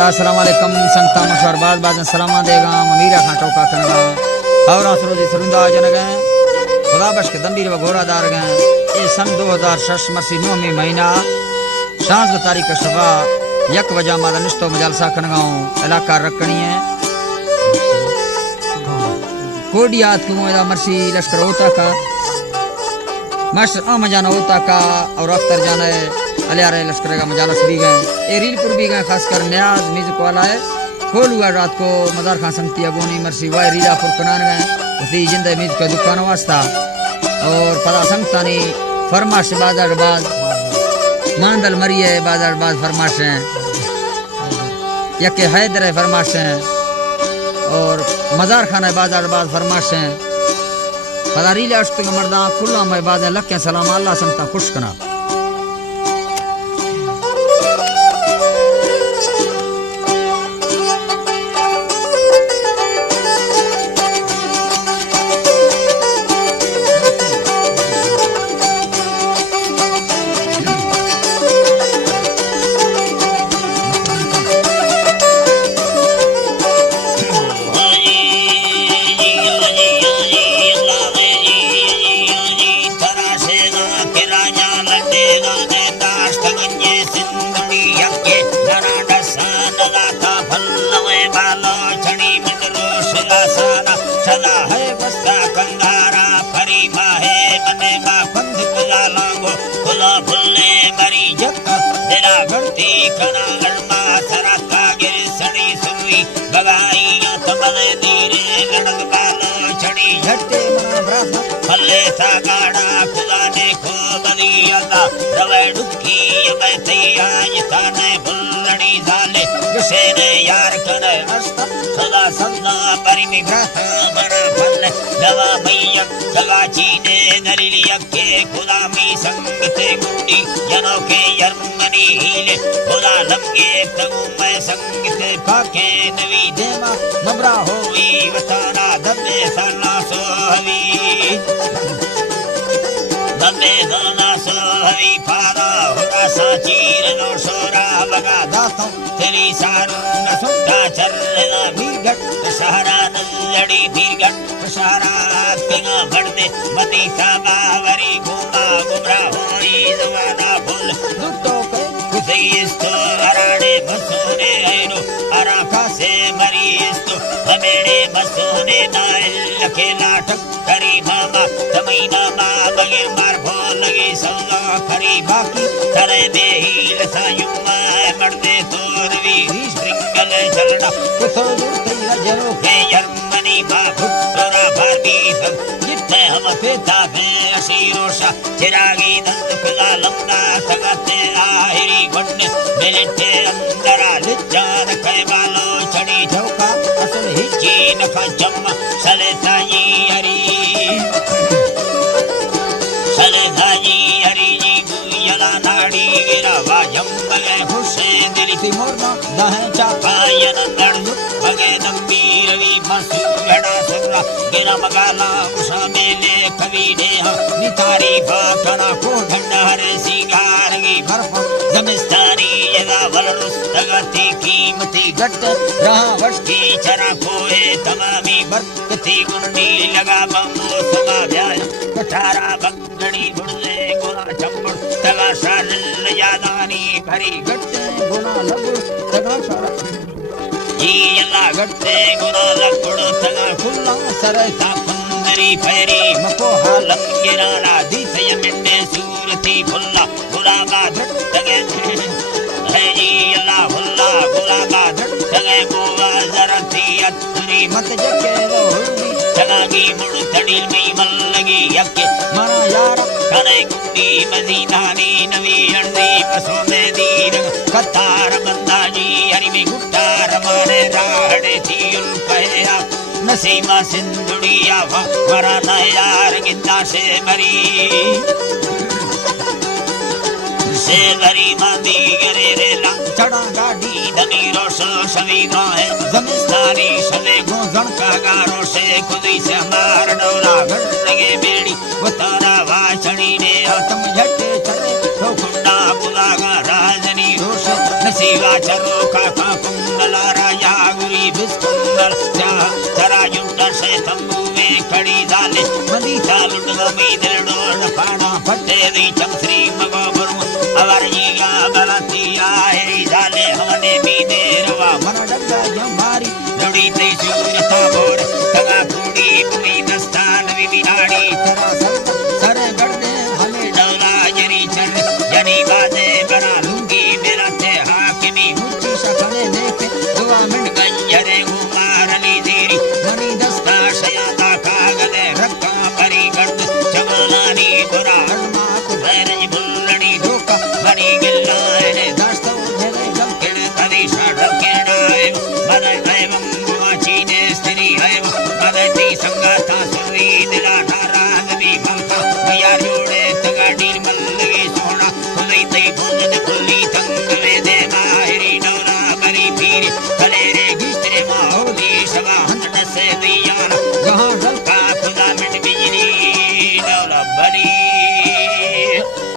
दादा अस्सलाम वालेकुम संगता मशवरबाज बाजन सलामा देगा ममीरा खां टोका कनगा और असरोजी सरुंदा जनगा खुदा बश के दंबीर व घोड़ादार गए ये सन 2006 मरसी 9 में महीना शांस तारीख शफा यक वजह मादा निस्तो मजलसा कनगाओ इलाका रखनी है कोडियात क्यों मरसी लश्कर होता का मास्टर मजाना होता का और अख्तर जाना है अलियारे लश्कर का मजालस भी गए ए रीलपुर भी गए खासकर न्याज म्यूजिक वाला है खोल हुआ रात को मदार खान संगती अगोनी मरसी वाई रीलापुर कनान गए उसी जिंदा म्यूजिक का दुकान वास्ता और पता संगतानी फरमाश बाजार बाज मांदल मरी है बाजार बाज फरमाश हैं यके हैदर है फरमाश हैं और मजार खाना है बाजार बाज फरमाश हैं पता रीले अश्त का मर्दा खुला में बाज लक्के सलाम अल्लाह संगता खुश कना यार करे सदा सदा परि में भ्रता बना फल दवा भैया दवा चीने नलिया के खुदा में संगते गुंडी जनों के यर्मनी हीले खुदा लंगे तगु मैं संगते पाके नवी देवा मबरा होई वताना दबे साला सोहवी दबे साला सोहवी पारा होरा साचीर नो शोरा बगा दातो तेरी सारू न सुनता चलना मीरगट सहारा नलड़ी मीरगट सहारा तेगा बढ़ते मती साबा वरी घूमा गुमरा होई जवाना फुल दुटो पे कुसे इस्तो अराड़े बसोने आइनो अरा खासे मरी इस्तो हमेड़े बसोने नाइल लखे नाटक करी मामा तमीना मा बगे मार भोल लगी सौदा करी बाकी करे में ही लसायुमा मर्दे तोर भी श्रृंगल चलना कुसो तेरा जनो के यर्मनी बाबू तोरा भारती सब जितने हम पेता पे अशीरोशा चिरागी दंत खुदा लंबा सगते आहिरी गुण्य मिलते अंदरा लिजान कई बालो चढ़ी चौका असल हिची नखा जम्मा सले साई हरी सले साई हरी जी गुयला नाड़ी गिरा वाजम बगे हुसैन दिली थी मोरना दहन चापायन दर्द बगे दम्बी रवि मसू घड़ा सुरा गिरा मगाला उषा मेले कवि नेहा नितारी बाकना को ढंडा हरे सिंगार की बर्फ जमिस्तारी यदा वलरुस तगती कीमती गट रहा वर्ष की चरा कोए तमामी बरकती गुंडी लगा बम्बो समा व्याय कठारा बंगड़ी बुड़ले गोरा चंबड़ तगा साल यादानी भरी गट गुना लगुड़ तगा सारा जी अल्लाह गट्टे गुना लगुड़ तगा खुला सरता कुंदरी पैरी मको हालम गिराना दिसय मिन्ने सूरती फुल्ला गुलाबा धटगे है जी अल्लाह हुल्ला गुलाबा धटगे गोवा जरती अतरी मत जके रोहड़ी तगागी मुड़ तड़िल में मल्लगी यके मरा यार कने गुंडी मदीनानी नवी अंडी पसो में दीर कतार बंदाजी हरि में गुट्टार मारे राड़े थीउल कहया नसीमा सिंधुड़िया वरा यार गिंदा से मरी मांदी गरे रे चढ़ा गाड़ी धनी रोशो सभी गाए जमिस्तारी सले गोजन का गारो से खुदी से मार डोला घर लगे बेड़ी वो तारा वाचड़ी ने तुम झटे चले तो खुंडा बुलागा राजनी रोष नसीवा चरो काका कुंडला राजा गुरी बिस्कुंडल चरायुंड से तंबू में खड़ी झाले मदी चालुंड गमी दिलडोड पाणा फटे दी चमश्री मगो बरु अवर जी बला